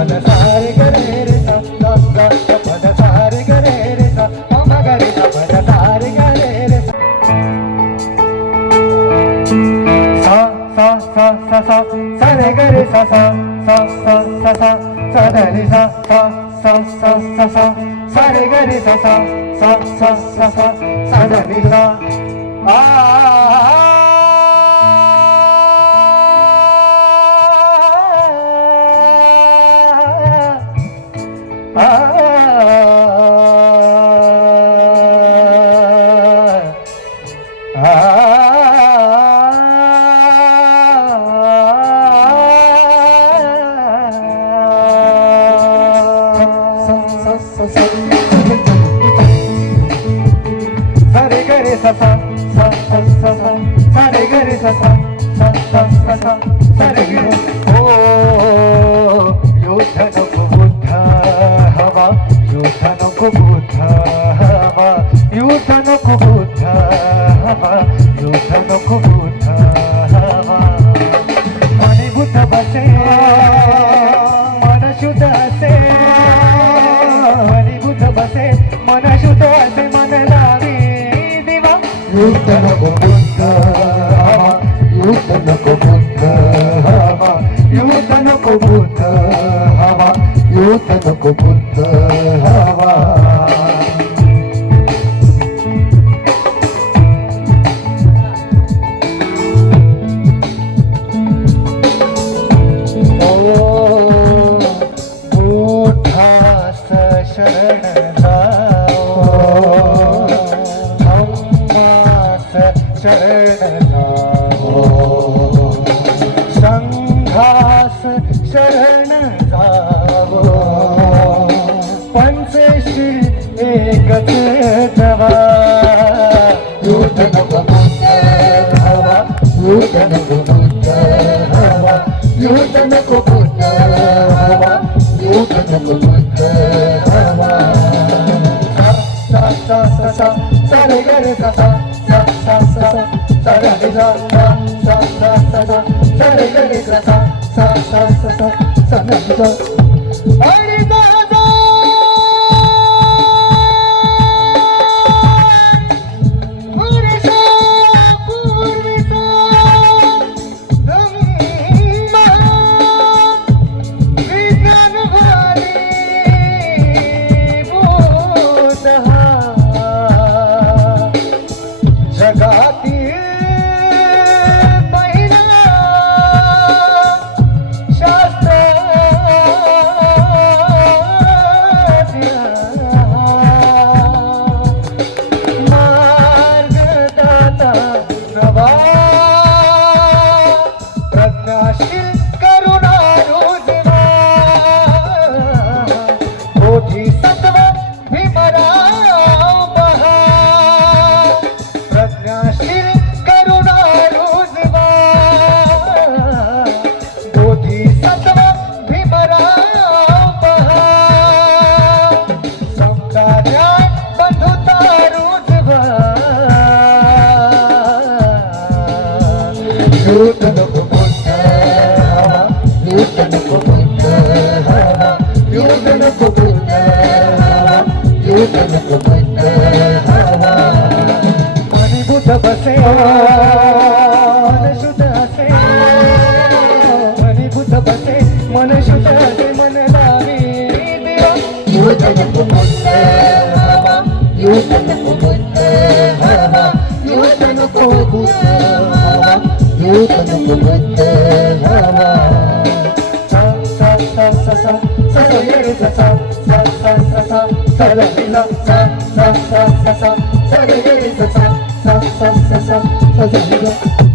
पद सारे गरे रे सा सा सा सा पद सारे गरे रे सा मा ग रे सा पद सारे गरे रे सा सा सा सा सा सा रे ग रे सा सा सा सा सा सा सा ध रे सा सा सा सा सा सा सा रे ग रे सा सा सा सा सा सा सा ध रे सा सारे गरे सा सा सा सा सा सा सारे गरे सा सा सा सा सा सा सारे गरे ओ युद्ध नको बुद्ध हवा युद्ध नको बुद्ध हवा युद्ध नको बुद्ध हवा युद्ध नको बुद्ध हवा मनी बुद्ध बसे मन शुद्ध असे मनी बुद्ध बसे मन शुद्ध असे मन लावी दिवा युद्ध नको बुद्ध हवा युद्ध नको बुद्ध हवा युद्ध नको बुद्ध हवा युद्ध नको बुद्ध हवा संघास शरण जावो पंचशील एकच जवा युद्ध नको बुद्ध हवा युद्ध नको बुद्ध हवा युद्ध नको बुद्ध हवा युद्ध नको बुद्ध हवा सा सा सा सा सा रे ग रे सा सा सा सा सा सा रे ग रे सा सा सा सा सा सा रे ग रे सा सा सा सा सा सा रे ग रे अरे दादा युद्ध नको बुद्ध हवा युद्ध नको बुद्ध हवा युद्ध नको बुद्ध हवा युद्ध नको बुद्ध हवा मनी बुद्ध बसे मन शुद्ध असे मनी बुद्ध बसे मन शुद्ध असे मन लावी दिवा युद्ध नको बुद्ध हवा युद्ध नको बुद्ध हवा युद्ध नको बुद्ध हवा युद्ध नको बुद्ध हवा सा सा सा सा सा सा रे रे सा सा सा सा सा सा सा रे रे सा सा सा सा सा सा रे रे सा सा सा सा सा सा सा रे रे